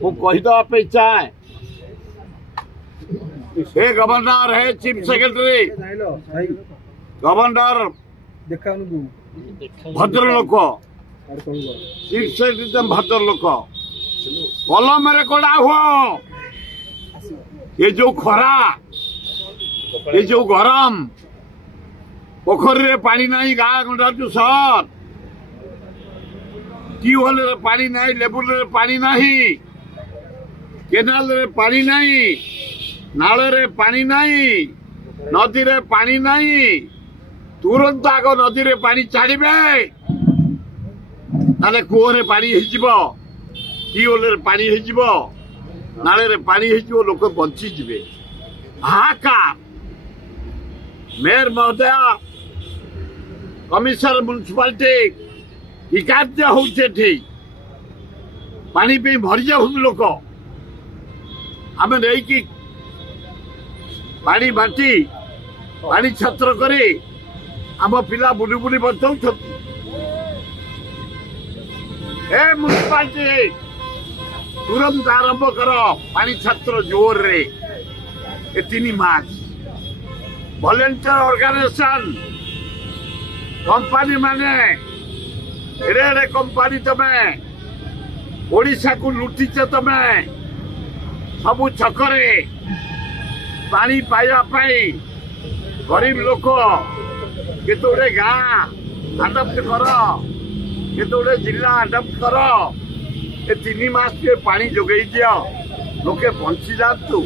वो कहीदेवा पे इच्छा है। हे गवर्नर है चीफ सेक्रेटरी गवर्नर भद्र लोक चीफ सेक्रेटरी भद्र लोक कलम कड़ा हुआ ये जो खरा ये जो गरम पोखरी पानी नहीं गाँ गंडा जो सहर ट्यूबवेल पानी नहीं लेबुल पानी नहीं केनाल रे पानी नहीं नाल रे पानी नहीं नदी रे पानी नहीं तुरंत आग नदी रे पानी छाड़े नाले कूह रे पानी ट्यूबवेल रे पानी नाले रे पानी लोक बंची जीवे हाहाकार मेयर महोदय कमिशनर म्युनिसिपालिटी कि कार्य होती पानी पे भरी जाऊ लोक आम नहीं पानी बांटी पानी छत्र करे आम पिला बुली बुली बचाऊ म्युनिसिपालिटी तुरंत आरंभ कर पानी छत्र जोर रे 3 मार्च वॉलंटियर ऑर्गेनाइजेशन कंपनी माने एड़े एड़े कंपनी तमे ओडिशा को लुटिच तमे सबु छकरे पानी पाइबा गरीब लोक केतोड़े गाँ आडप्ट कर केतोड़े जिला आडप्ट कर 3 मास पानी जोगे दियो लोके बंची जातु।